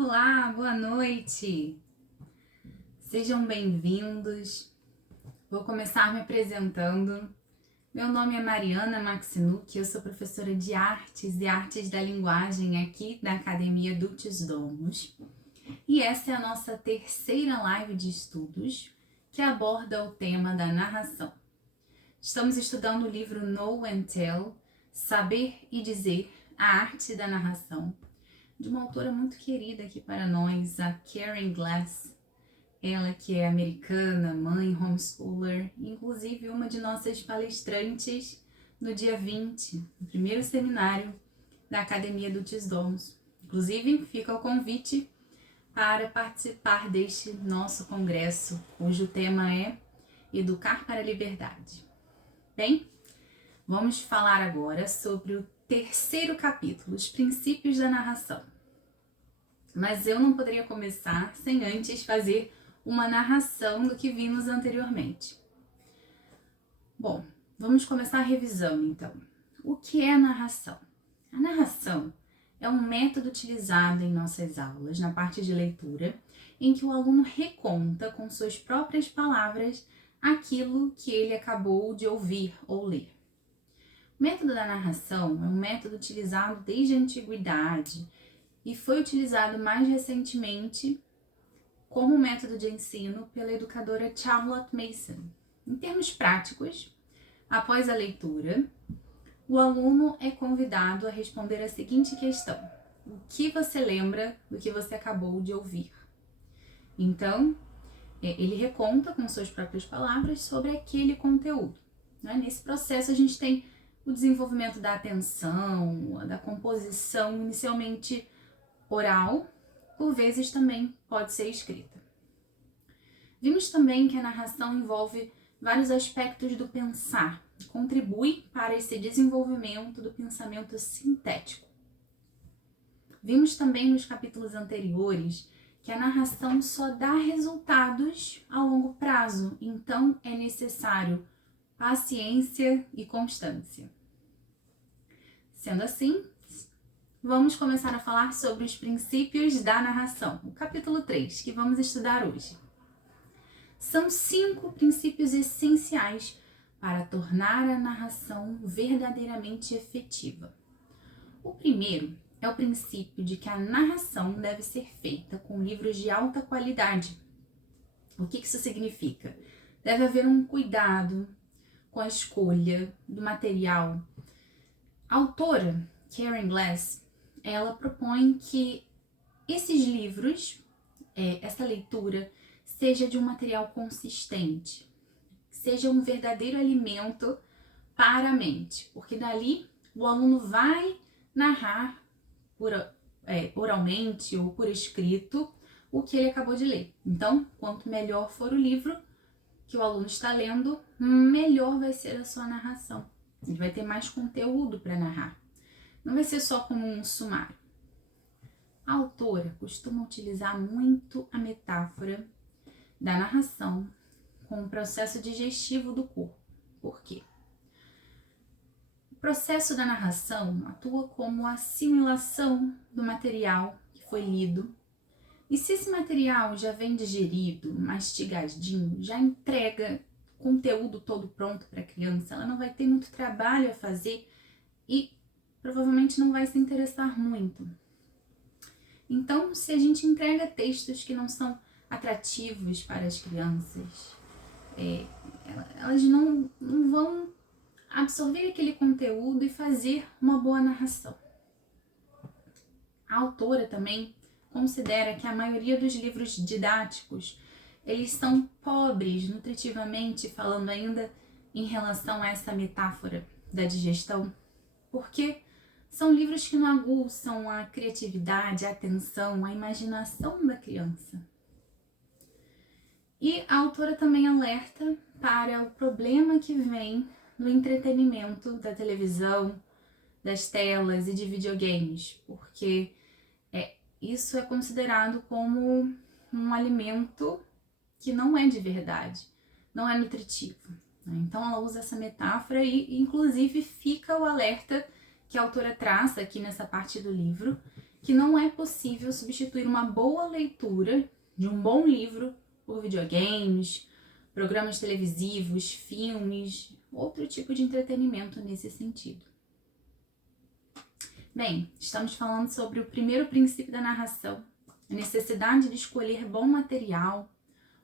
Olá, boa noite! Sejam bem-vindos. Vou começar me apresentando. Meu nome é Mariana Maxinucci, eu sou professora de Artes e Artes da Linguagem aqui da Academia Dulcis Domus. E essa é a nossa terceira live de estudos que aborda o tema da narração. Estamos estudando o livro Know and Tell, Saber e Dizer, a Arte da Narração, de uma autora muito querida aqui para nós, a Karen Glass. Ela que é americana, mãe, homeschooler, inclusive uma de nossas palestrantes no dia 20, no primeiro seminário da Academia Dulcis Domus. Inclusive, fica o convite para participar deste nosso congresso, cujo tema é Educar para a Liberdade. Bem, vamos falar agora sobre o terceiro capítulo, os princípios da narração. Mas eu não poderia começar sem antes fazer uma narração do que vimos anteriormente. Bom, vamos começar revisando então. O que é a narração? A narração é um método utilizado em nossas aulas, na parte de leitura, em que o aluno reconta com suas próprias palavras aquilo que ele acabou de ouvir ou ler. O método da narração é um método utilizado desde a antiguidade e foi utilizado mais recentemente como método de ensino pela educadora Charlotte Mason. Em termos práticos, após a leitura, o aluno é convidado a responder a seguinte questão: o que você lembra do que você acabou de ouvir? Então, ele reconta com suas próprias palavras sobre aquele conteúdo. Nesse processo, a gente tem o desenvolvimento da atenção, da composição inicialmente oral, por vezes também pode ser escrita. Vimos também que a narração envolve vários aspectos do pensar, contribui para esse desenvolvimento do pensamento sintético. Vimos também nos capítulos anteriores que a narração só dá resultados a longo prazo, então é necessário paciência e constância. Sendo assim, vamos começar a falar sobre os princípios da narração, o capítulo 3, que vamos estudar hoje. São 5 princípios essenciais para tornar a narração verdadeiramente efetiva. O primeiro é o princípio de que a narração deve ser feita com livros de alta qualidade. O que isso significa? Deve haver um cuidado com a escolha do material. A autora, Karen Glass, ela propõe que esses livros, essa leitura, seja de um material consistente, seja um verdadeiro alimento para a mente, porque dali o aluno vai narrar oralmente ou por escrito o que ele acabou de ler. Então, quanto melhor for o livro que o aluno está lendo, melhor vai ser a sua narração. Ele vai ter mais conteúdo para narrar. Não vai ser só como um sumário. A autora costuma utilizar muito a metáfora da narração com o processo digestivo do corpo. Por quê? O processo da narração atua como a assimilação do material que foi lido. E se esse material já vem digerido, mastigadinho, já entrega conteúdo todo pronto para a criança, ela não vai ter muito trabalho a fazer e provavelmente não vai se interessar muito. Então, se a gente entrega textos que não são atrativos para as crianças, elas não vão absorver aquele conteúdo e fazer uma boa narração. A autora também considera que a maioria dos livros didáticos, eles são pobres nutritivamente, falando ainda em relação a essa metáfora da digestão, porque são livros que não aguçam a criatividade, a atenção, a imaginação da criança. E a autora também alerta para o problema que vem no entretenimento da televisão, das telas e de videogames, porque isso é considerado como um alimento que não é de verdade, não é nutritivo. Então ela usa essa metáfora e inclusive fica o alerta que a autora traça aqui nessa parte do livro, que não é possível substituir uma boa leitura de um bom livro por videogames, programas televisivos, filmes, outro tipo de entretenimento nesse sentido. Bem, estamos falando sobre o primeiro princípio da narração, a necessidade de escolher bom material,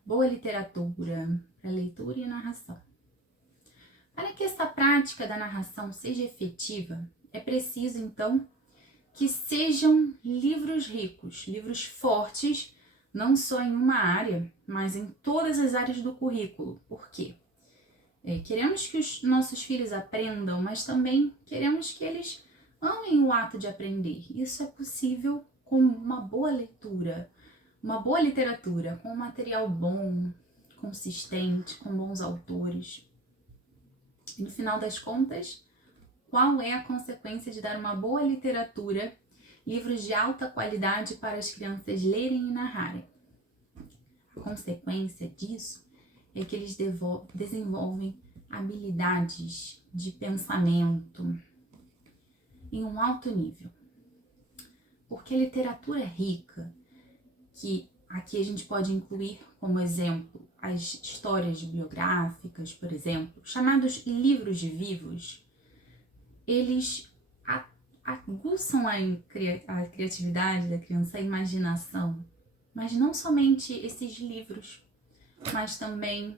boa literatura para leitura e narração. Para que essa prática da narração seja efetiva, é preciso, então, que sejam livros ricos, livros fortes, não só em uma área, mas em todas as áreas do currículo. Por quê? Queremos que os nossos filhos aprendam, mas também queremos que eles amem o ato de aprender. Isso é possível com uma boa leitura, uma boa literatura, com um material bom, consistente, com bons autores. E no final das contas, qual é a consequência de dar uma boa literatura, livros de alta qualidade para as crianças lerem e narrarem? A consequência disso é que eles desenvolvem habilidades de pensamento em um alto nível. Porque a literatura é rica, que aqui a gente pode incluir como exemplo as histórias biográficas, por exemplo, chamados livros vivos, eles aguçam a criatividade da criança, a imaginação, mas não somente esses livros, mas também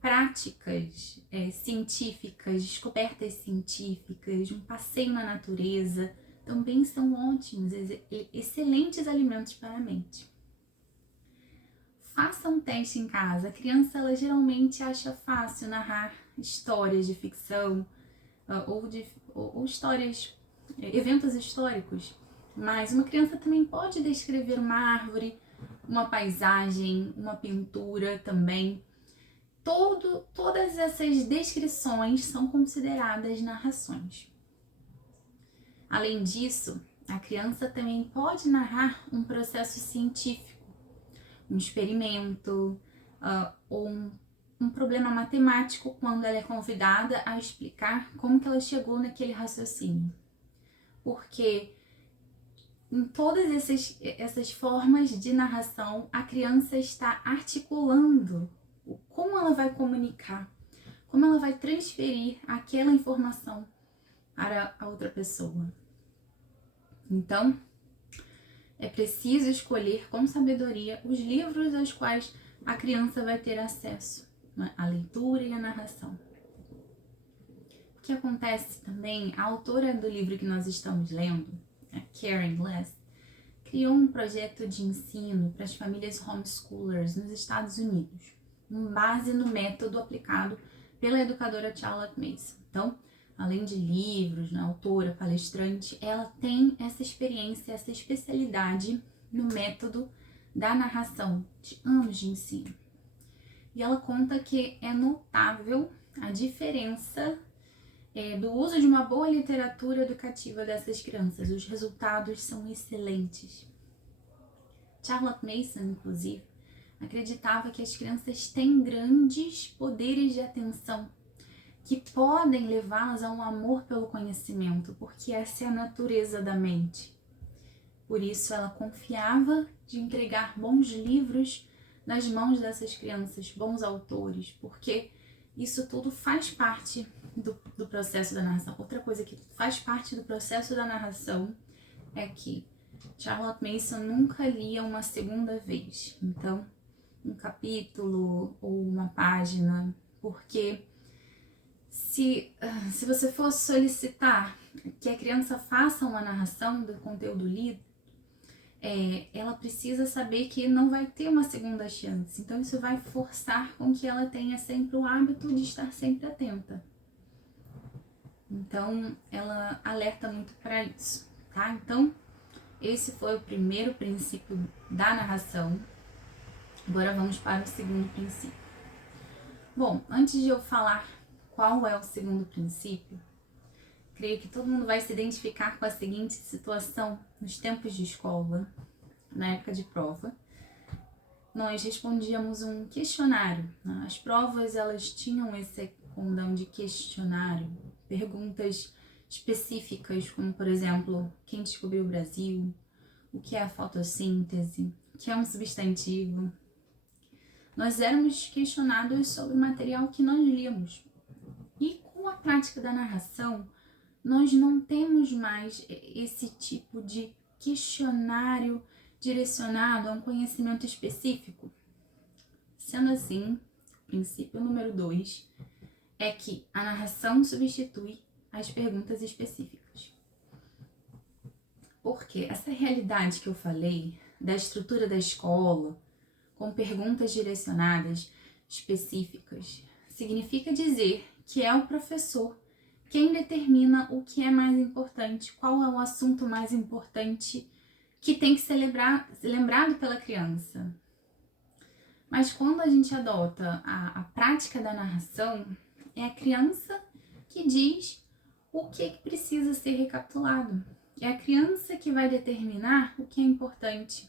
práticas científicas, descobertas científicas, um passeio na natureza, também são ótimos, excelentes alimentos para a mente. Faça um teste em casa. A criança, ela geralmente acha fácil narrar histórias de ficção ou histórias, eventos históricos, mas uma criança também pode descrever uma árvore, uma paisagem, uma pintura também. Todas essas descrições são consideradas narrações. Além disso, a criança também pode narrar um processo científico, um experimento ou um problema matemático quando ela é convidada a explicar como que ela chegou naquele raciocínio. Porque em todas essas formas de narração, a criança está articulando como ela vai comunicar, como ela vai transferir aquela informação para a outra pessoa. Então, é preciso escolher com sabedoria os livros aos quais a criança vai ter acesso, né? A leitura e a narração. O que acontece também, a autora do livro que nós estamos lendo, a Karen Glass, criou um projeto de ensino para as famílias homeschoolers nos Estados Unidos, com base no método aplicado pela educadora Charlotte Mason. Então, além de livros, né, autora, palestrante, ela tem essa experiência, essa especialidade no método da narração, de anos de ensino. E ela conta que é notável a diferença do uso de uma boa literatura educativa dessas crianças. Os resultados são excelentes. Charlotte Mason, inclusive, acreditava que as crianças têm grandes poderes de atenção que podem levá-las a um amor pelo conhecimento, porque essa é a natureza da mente. Por isso, ela confiava de entregar bons livros nas mãos dessas crianças, bons autores, porque isso tudo faz parte do processo da narração. Outra coisa que faz parte do processo da narração é que Charlotte Mason nunca lia uma segunda vez. Então, um capítulo ou uma página, porque se você for solicitar que a criança faça uma narração do conteúdo lido, ela precisa saber que não vai ter uma segunda chance. Então, isso vai forçar com que ela tenha sempre o hábito de estar sempre atenta. Então, ela alerta muito para isso, tá? Então, esse foi o primeiro princípio da narração. Agora vamos para o segundo princípio. Bom, antes de eu falar qual é o segundo princípio, creio que todo mundo vai se identificar com a seguinte situação nos tempos de escola, na época de prova. Nós respondíamos um questionário. Né? As provas, elas tinham esse condão de questionário, perguntas específicas, como por exemplo, quem descobriu o Brasil, o que é a fotossíntese, o que é um substantivo. Nós éramos questionados sobre o material que nós líamos. E com a prática da narração, nós não temos mais esse tipo de questionário direcionado a um conhecimento específico. Sendo assim, o princípio número 2 é que a narração substitui as perguntas específicas. Porque essa realidade que eu falei, da estrutura da escola, com perguntas direcionadas específicas, significa dizer que é o professor quem determina o que é mais importante, qual é o assunto mais importante que tem que ser lembrado pela criança. Mas quando a gente adota a prática da narração, é a criança que diz o que precisa ser recapitulado. É a criança que vai determinar o que é importante.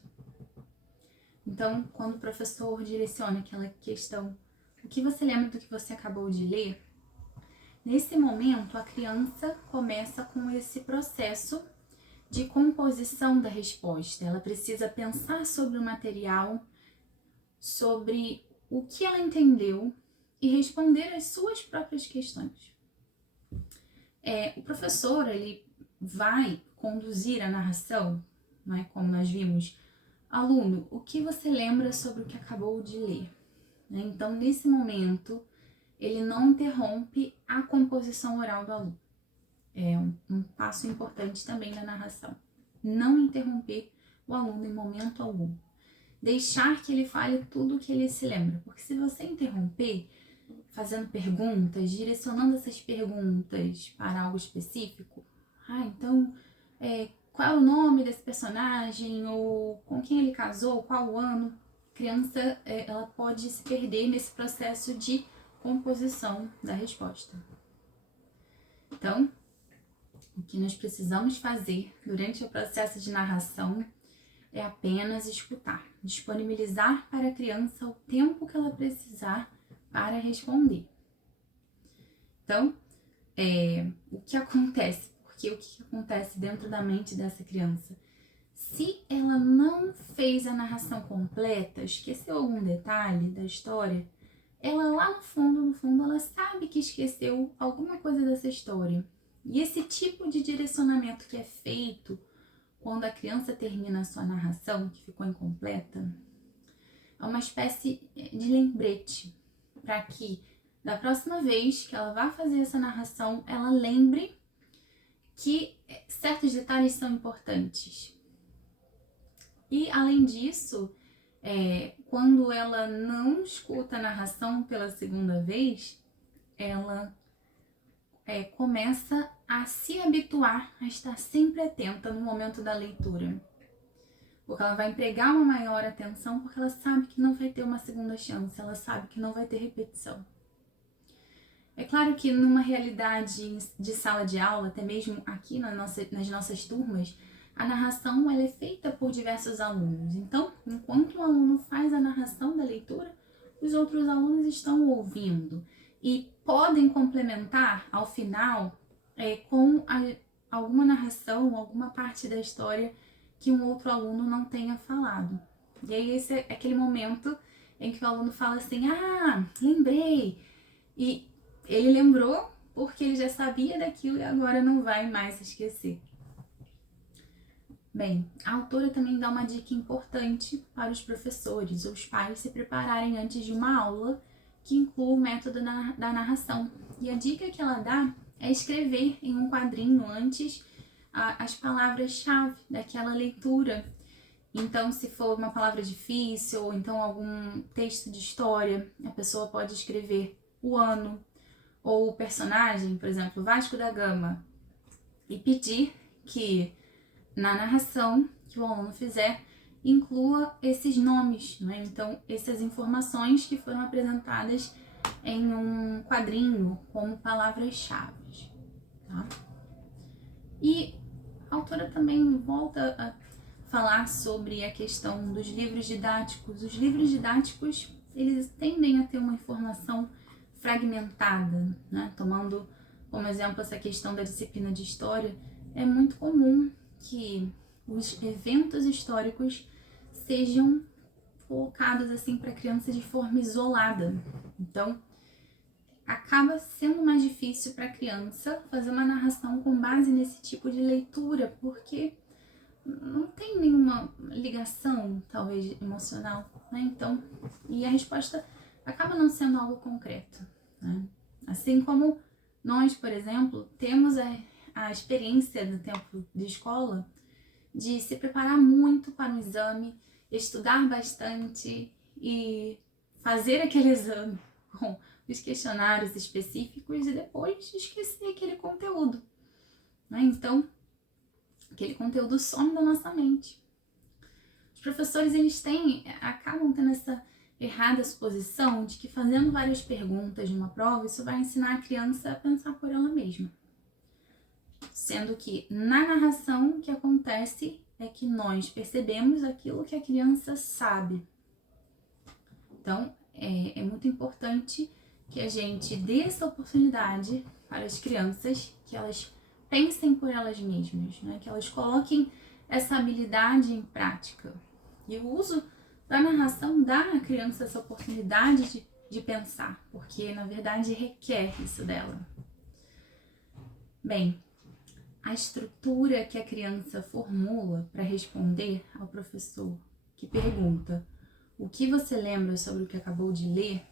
Então, quando o professor direciona aquela questão, o que você lembra do que você acabou de ler? Nesse momento, a criança começa com esse processo de composição da resposta. Ela precisa pensar sobre o material, sobre o que ela entendeu e responder às suas próprias questões. O professor, ele vai conduzir a narração, não é? Como nós vimos, aluno, o que você lembra sobre o que acabou de ler? Então, nesse momento, ele não interrompe a composição oral do aluno. É um passo importante também na narração. Não interromper o aluno em momento algum. Deixar que ele fale tudo o que ele se lembra. Porque se você interromper, fazendo perguntas, direcionando essas perguntas para algo específico, então, qual é o nome desse personagem? Ou com quem ele casou? Qual o ano? A criança, ela pode se perder nesse processo de composição da resposta. Então, o que nós precisamos fazer durante o processo de narração é apenas escutar, disponibilizar para a criança o tempo que ela precisar para responder. Então, o que acontece? Porque o que acontece dentro da mente dessa criança? Se ela não fez a narração completa, esqueceu algum detalhe da história, ela lá no fundo, ela sabe que esqueceu alguma coisa dessa história. E esse tipo de direcionamento que é feito quando a criança termina a sua narração, que ficou incompleta, é uma espécie de lembrete para que da próxima vez que ela vá fazer essa narração, ela lembre que certos detalhes são importantes. E além disso, quando ela não escuta a narração pela segunda vez, ela começa a se habituar a estar sempre atenta no momento da leitura. Porque ela vai empregar uma maior atenção porque ela sabe que não vai ter uma segunda chance, ela sabe que não vai ter repetição. É claro que numa realidade de sala de aula, até mesmo aqui nas nossas turmas, a narração ela é feita por diversos alunos. Então, enquanto o aluno faz a narração da leitura, os outros alunos estão ouvindo e podem complementar ao final com alguma narração, alguma parte da história que um outro aluno não tenha falado. E aí esse é aquele momento em que o aluno fala assim, lembrei! E ele lembrou porque ele já sabia daquilo e agora não vai mais esquecer. Bem, a autora também dá uma dica importante para os professores ou os pais se prepararem antes de uma aula que inclua o método da narração. E a dica que ela dá é escrever em um quadrinho antes as palavras-chave daquela leitura. Então, se for uma palavra difícil ou então algum texto de história, a pessoa pode escrever o ano ou o personagem, por exemplo, Vasco da Gama, e pedir que na narração que o aluno fizer, inclua esses nomes, né? Então, essas informações que foram apresentadas em um quadrinho como palavras-chave. Tá? E a autora também volta a falar sobre a questão dos livros didáticos. Os livros didáticos, eles tendem a ter uma informação fragmentada, né? Tomando Como exemplo, essa questão da disciplina de história, é muito comum que os eventos históricos sejam colocados assim para a criança de forma isolada. Então, acaba sendo mais difícil para a criança fazer uma narração com base nesse tipo de leitura, porque não tem nenhuma ligação, talvez, emocional, né? Então, e a resposta acaba não sendo algo concreto, né? Assim como nós, por exemplo, temos a experiência do tempo de escola de se preparar muito para um exame, estudar bastante e fazer aquele exame com os questionários específicos e depois esquecer aquele conteúdo, né? Então, aquele conteúdo some da nossa mente. Os professores, eles acabam tendo essa errada suposição de que fazendo várias perguntas numa prova, isso vai ensinar a criança a pensar por ela mesma. Sendo que na narração o que acontece é que nós percebemos aquilo que a criança sabe. Então, é muito importante que a gente dê essa oportunidade para as crianças, que elas pensem por elas mesmas, né? Que elas coloquem essa habilidade em prática. E o uso da narração dá à criança essa oportunidade de pensar, porque na verdade requer isso dela. Bem, a estrutura que a criança formula para responder ao professor que pergunta o que você lembra sobre o que acabou de ler,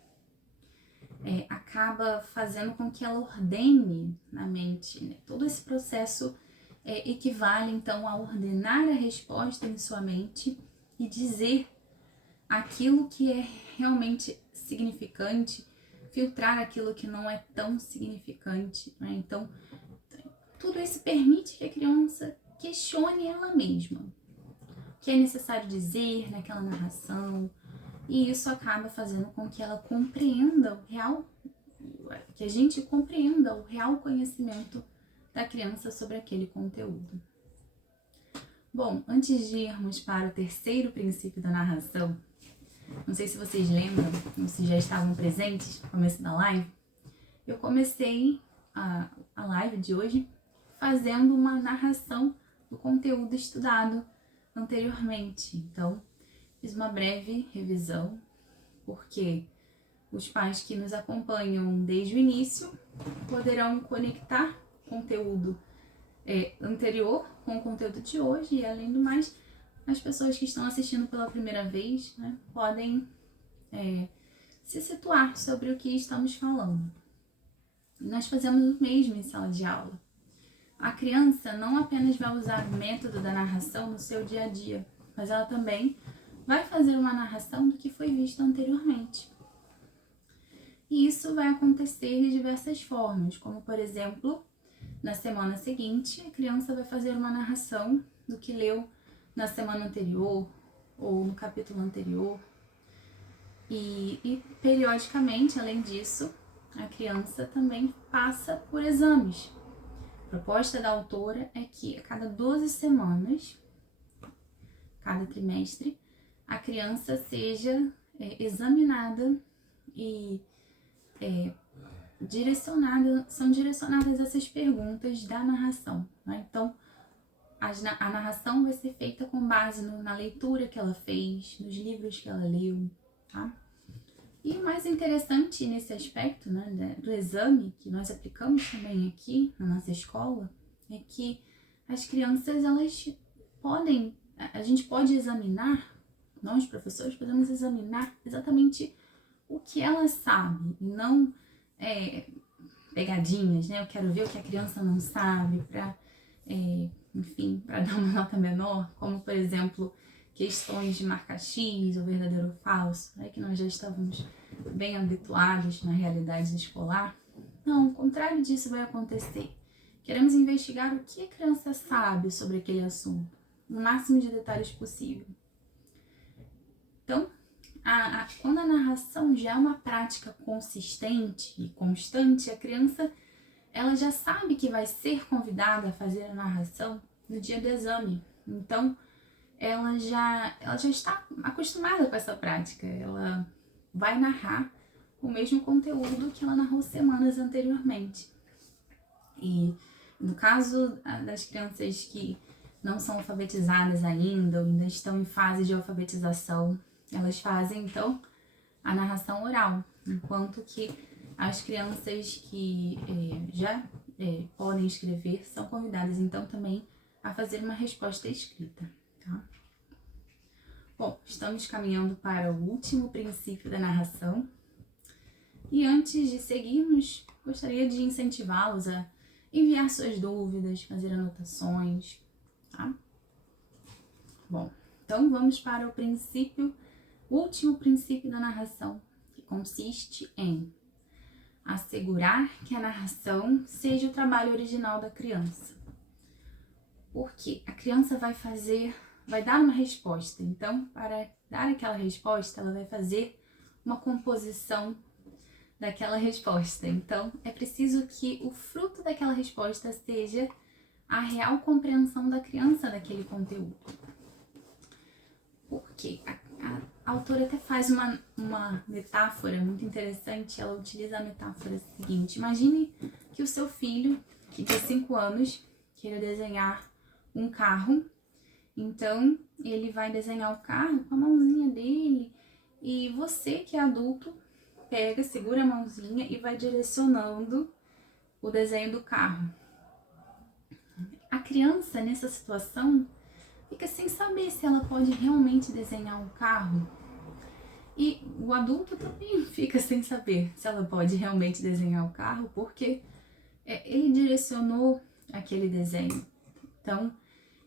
acaba fazendo com que ela ordene na mente, né? Todo esse processo equivale então a ordenar a resposta em sua mente e dizer aquilo que é realmente significante, filtrar aquilo que não é tão significante, né? Então, tudo isso permite que a criança questione ela mesma, o que é necessário dizer naquela narração, e isso acaba fazendo com que ela compreenda o real, que a gente compreenda o real conhecimento da criança sobre aquele conteúdo. Bom, antes de irmos para o terceiro princípio da narração, não sei se vocês lembram, ou se já estavam presentes no começo da live, eu comecei a live de hoje fazendo uma narração do conteúdo estudado anteriormente. Então, fiz uma breve revisão, porque os pais que nos acompanham desde o início poderão conectar conteúdo anterior com o conteúdo de hoje, e além do mais, as pessoas que estão assistindo pela primeira vez, né, podem se situar sobre o que estamos falando. Nós fazemos o mesmo em sala de aula. A criança não apenas vai usar o método da narração no seu dia a dia, mas ela também vai fazer uma narração do que foi visto anteriormente. E isso vai acontecer de diversas formas, como por exemplo, na semana seguinte, a criança vai fazer uma narração do que leu na semana anterior ou no capítulo anterior. E periodicamente, além disso, a criança também passa por exames. A proposta da autora é que a cada 12 semanas, cada trimestre, a criança seja examinada e são direcionadas essas perguntas da narração, né? Então, a narração vai ser feita com base na leitura que ela fez, nos livros que ela leu, tá? E o mais interessante nesse aspecto, né, do exame, que nós aplicamos também aqui na nossa escola, é que as crianças, a gente pode examinar, nós professores podemos examinar exatamente o que ela sabe, e não pegadinhas, né? Eu quero ver o que a criança não sabe para dar uma nota menor, como por exemplo, questões de marca X ou verdadeiro ou falso, que nós já estávamos bem habituados na realidade escolar. Não, o contrário disso vai acontecer. Queremos investigar o que a criança sabe sobre aquele assunto, no máximo de detalhes possível. Então, quando a narração já é uma prática consistente e constante, a criança ela já sabe que vai ser convidada a fazer a narração no dia do exame. Então, ela já está acostumada com essa prática. Ela vai narrar o mesmo conteúdo que ela narrou semanas anteriormente. E no caso das crianças que não são alfabetizadas ainda, ou ainda estão em fase de alfabetização, elas fazem então a narração oral, enquanto que as crianças que já podem escrever são convidadas então também a fazer uma resposta escrita, tá? Bom, estamos caminhando para o último princípio da narração e antes de seguirmos, gostaria de incentivá-los a enviar suas dúvidas, fazer anotações, tá? Bom, então vamos para o último princípio da narração, que consiste em assegurar que a narração seja o trabalho original da criança. Porque a criança vai dar uma resposta. Então, para dar aquela resposta, ela vai fazer uma composição daquela resposta. Então, é preciso que o fruto daquela resposta seja a real compreensão da criança daquele conteúdo. Porque a autora até faz uma metáfora muito interessante. Ela utiliza a metáfora seguinte: imagine que o seu filho, que tem 5 anos, queira desenhar um carro. Então, ele vai desenhar o carro com a mãozinha dele e você, que é adulto, segura a mãozinha e vai direcionando o desenho do carro. A criança, nessa situação, fica sem saber se ela pode realmente desenhar um carro. E o adulto também fica sem saber se ela pode realmente desenhar o carro, porque ele direcionou aquele desenho. Então,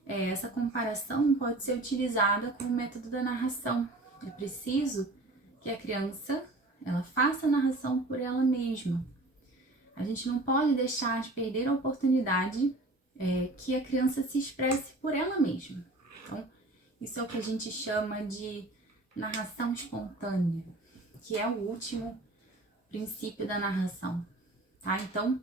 essa comparação pode ser utilizada como método da narração. É preciso que a criança ela faça a narração por ela mesma. A gente não pode deixar de perder a oportunidade que a criança se expresse por ela mesma. Então, isso é o que a gente chama de narração espontânea, que é o último princípio da narração, tá? Então,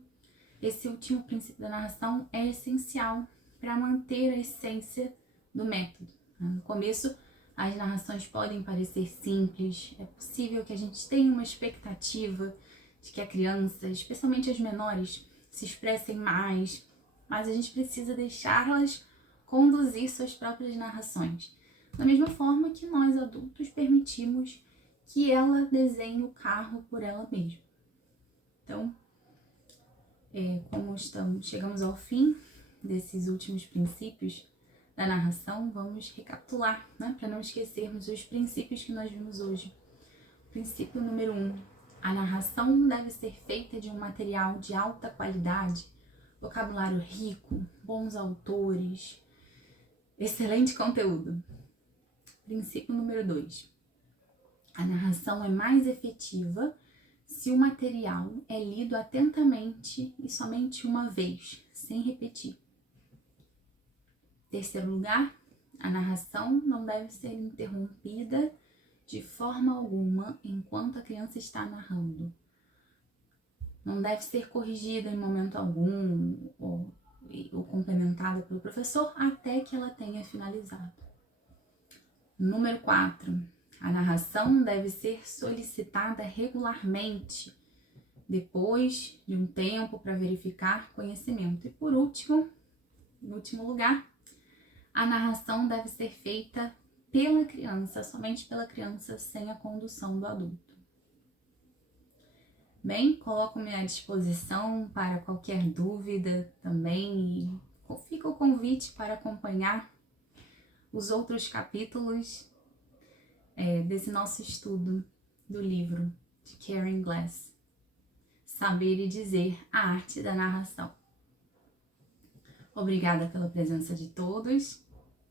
esse último princípio da narração é essencial para manter a essência do método. No começo, as narrações podem parecer simples, é possível que a gente tenha uma expectativa de que a criança, especialmente as menores, se expressem mais, mas a gente precisa deixá-las conduzir suas próprias narrações. Da mesma forma que nós adultos permitimos que ela desenhe o carro por ela mesma. Então, como chegamos ao fim desses últimos princípios da narração, vamos recapitular, né, para não esquecermos os princípios que nós vimos hoje. Princípio número 1. A narração deve ser feita de um material de alta qualidade, vocabulário rico, bons autores, excelente conteúdo. Princípio número 2. A narração é mais efetiva se o material é lido atentamente e somente uma vez, sem repetir. Terceiro lugar, a narração não deve ser interrompida de forma alguma enquanto a criança está narrando. Não deve ser corrigida em momento algum ou complementada pelo professor até que ela tenha finalizado. Número 4. A narração deve ser solicitada regularmente, depois de um tempo para verificar conhecimento. E por último, em último lugar, a narração deve ser feita pela criança, somente pela criança, sem a condução do adulto. Bem, coloco-me à disposição para qualquer dúvida também e fica o convite para acompanhar os outros capítulos desse nosso estudo do livro de Karen Glass, Saber e Dizer, a Arte da Narração. Obrigada pela presença de todos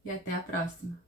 e até a próxima!